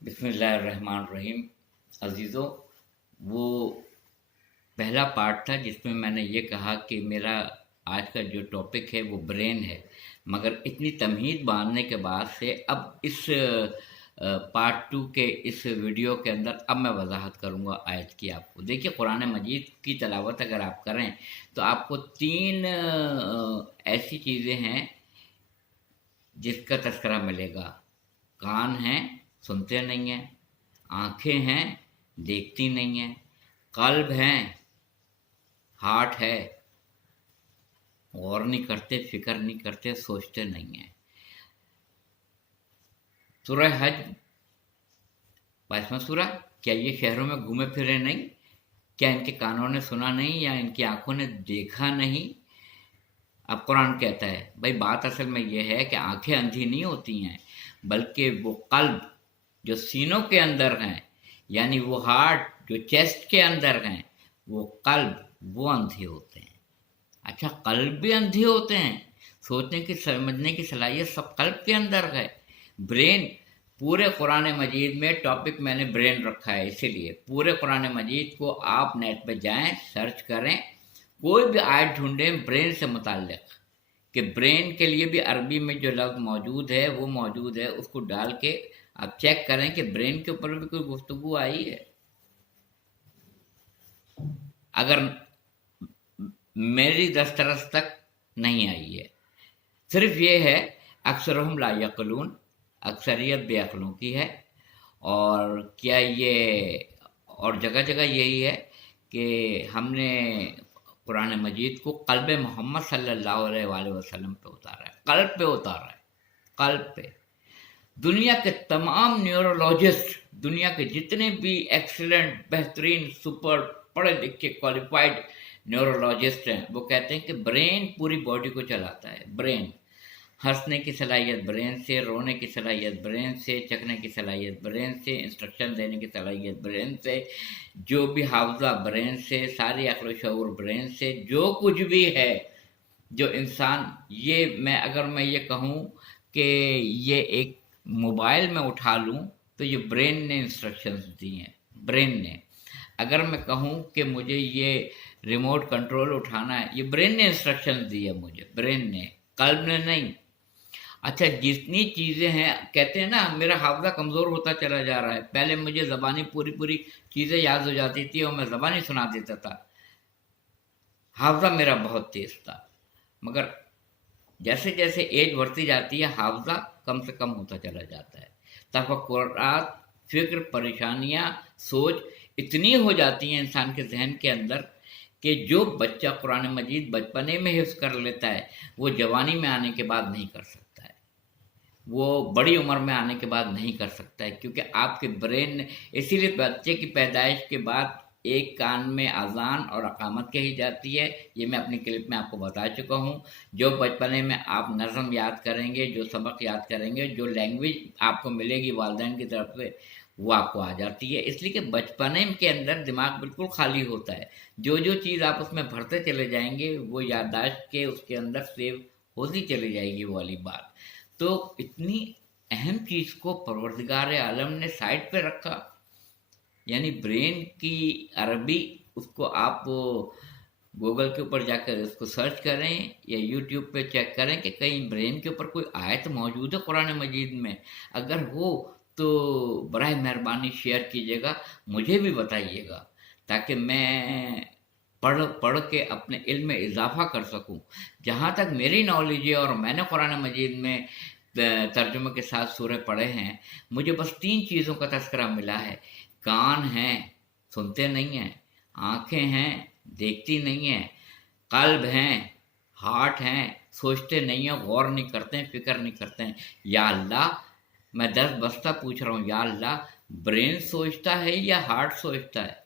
बिस्मिल्लाहिर्रहमानिर्रहीम। अज़ीज़ों, वो पहला पार्ट था जिसमें मैंने ये कहा कि मेरा आज का जो टॉपिक है वो ब्रेन है, मगर इतनी तमहीद बांधने के बाद से अब इस पार्ट 2 के इस वीडियो के अंदर अब मैं वजाहत करूँगा आयत की। आपको देखिए, कुरान मजीद की तलावत अगर आप करें तो आपको 3 ऐसी चीज़ें हैं जिसका तज़किरा मिलेगा। कान हैं, सुनते नहीं हैं; आँखें हैं, देखती नहीं हैं; क़ल्ब हैं, हार्ट है, गौर नहीं करते, फिक्र नहीं करते, सोचते नहीं हैं। सूरह हज 22वां सूरा। क्या ये शहरों में घूमे फिरे नहीं? क्या इनके कानों ने सुना नहीं या इनकी आंखों ने देखा नहीं? अब कुरान कहता है भाई, बात असल में यह है कि आंखें अंधी नहीं होती हैं, बल्कि वो क़ल्ब जो सीनों के अंदर हैं, यानी वो हार्ट जो चेस्ट के अंदर हैं, वो क़ल्ब वो अंधे होते हैं। अच्छा, क़ल्ब भी अंधे होते हैं? सोचने की समझने की सलाहियत सब क़ल्ब के अंदर है। ब्रेन, पूरे कुरान मजीद में टॉपिक मैंने ब्रेन रखा है, इसीलिए पूरे कुरान मजीद को आप नेट पे जाएं, सर्च करें, कोई भी आयत ढूंढें ब्रेन से मुताल्लिक़, कि ब्रेन के लिए भी अरबी में जो लफ्ज़ मौजूद है वो मौजूद है, उसको डाल के आप चेक करें कि ब्रेन के ऊपर भी कोई गुफ्तगू आई है। अगर मेरी दस्तरस तक नहीं आई है, सिर्फ ये है अक्सरहुम ला यक़लून, अक्सरियत बेअक्लों की है। और क्या ये, और जगह जगह यही है कि हमने कुरान मजीद को क़ल्ब मोहम्मद सल्लल्लाहु अलैहि वसल्लम पे उतारा है, क़ल्ब पे उतारा है, क़ल्ब पे। दुनिया के तमाम न्यूरोलॉजिस्ट, दुनिया के जितने भी एक्सीलेंट, बेहतरीन, सुपर पढ़े लिखे क्वालिफाइड न्यूरोलॉजिस्ट हैं, वो कहते हैं कि ब्रेन पूरी बॉडी को चलाता है। ब्रेन, हंसने की सलाहियत ब्रेन से, रोने की सलाहियत ब्रेन से, चखने की सलाहियत ब्रेन से, इंस्ट्रक्शन देने की सलाहियत ब्रेन से, जो भी हावजा ब्रेन से, सारी अक्ल शऊर ब्रेन से, जो कुछ भी है जो इंसान, ये मैं ये कहूँ कि ये एक मोबाइल में उठा लूँ तो ये ब्रेन ने इंस्ट्रक्शंस दी हैं, ब्रेन ने। अगर मैं कहूँ कि मुझे ये रिमोट कंट्रोल उठाना है, ये ब्रेन ने इंस्ट्रक्शंस दी है मुझे, ब्रेन ने, क़ल्ब ने नहीं। अच्छा, जितनी चीज़ें हैं, कहते हैं ना मेरा हाफ़ज़ा कमज़ोर होता चला जा रहा है। पहले मुझे ज़बानी पूरी पूरी चीज़ें याद हो जाती थी और मैं ज़बानी सुना देता था, हाफ़ज़ा मेरा बहुत तेज़ था। मगर जैसे जैसे एज बढ़ती जाती है, हाफ़ज़ा कम से कम होता चला जाता है। तफ़क्कुरात, फ़िक्र, परेशानियाँ, सोच इतनी हो जाती हैं इंसान के जहन के अंदर कि जो बच्चा कुरान मजीद बचपने में हिफ्ज़ कर लेता है, वो जवानी में आने के बाद नहीं कर सकता है, वो बड़ी उम्र में आने के बाद नहीं कर सकता है, क्योंकि आपके ब्रेन, इसीलिए बच्चे की पैदाइश के बाद एक कान में अज़ान और अक़ामत कही जाती है। ये मैं अपनी क्लिप में आपको बता चुका हूँ। जो बचपने में आप नज़म याद करेंगे, जो सबक याद करेंगे, जो लैंग्वेज आपको मिलेगी वालिदैन की तरफ से, वो आपको आ जाती है। इसलिए कि बचपने के अंदर दिमाग बिल्कुल खाली होता है, जो जो चीज़ आप उसमें भरते चले जाएंगे वो याददाश्त के उसके अंदर सेव होती चली जाएगी, वो वाली बात। तो इतनी अहम चीज़ को परवरदिगार आलम ने साइड पे रखा, यानी ब्रेन की अरबी, उसको आप गूगल के ऊपर जाकर उसको सर्च करें या यूट्यूब पे चेक करें कि कहीं ब्रेन के ऊपर कोई आयत मौजूद है कुरान मजीद में। अगर हो तो बराए मेहरबानी शेयर कीजिएगा, मुझे भी बताइएगा, ताकि मैं पढ़ पढ़ के अपने इल्म में इजाफ़ा कर सकूं। जहाँ तक मेरी नॉलेज है और मैंने कुरान मजीद में तर्जुमे के साथ सूरह पढ़े हैं, मुझे बस 3 चीज़ों का तज़किरा मिला है। कान हैं, सुनते नहीं हैं; आँखें हैं, देखती नहीं हैं; क़ल्ब हैं, हार्ट हैं, सोचते नहीं हैं, गौर नहीं करते हैं, फ़िक्र नहीं करते हैं। या अल्लाह, मैं दस बस्ता पूछ रहा हूँ, या अल्लाह, ब्रेन सोचता है या हार्ट सोचता है?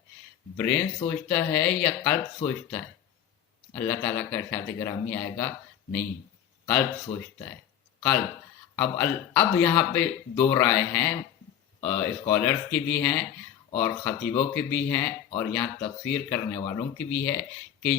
ब्रेन सोचता है या क़ल्ब सोचता है? अल्लाह ताला का इरशाद गिरामी आएगा, नहीं, क़ल्ब सोचता है, क़ल्ब। अब यहाँ पे 2 राय हैं, स्कॉलर्स की भी हैं और ख़तीबों की भी हैं और यहाँ तफसीर करने वालों की भी है कि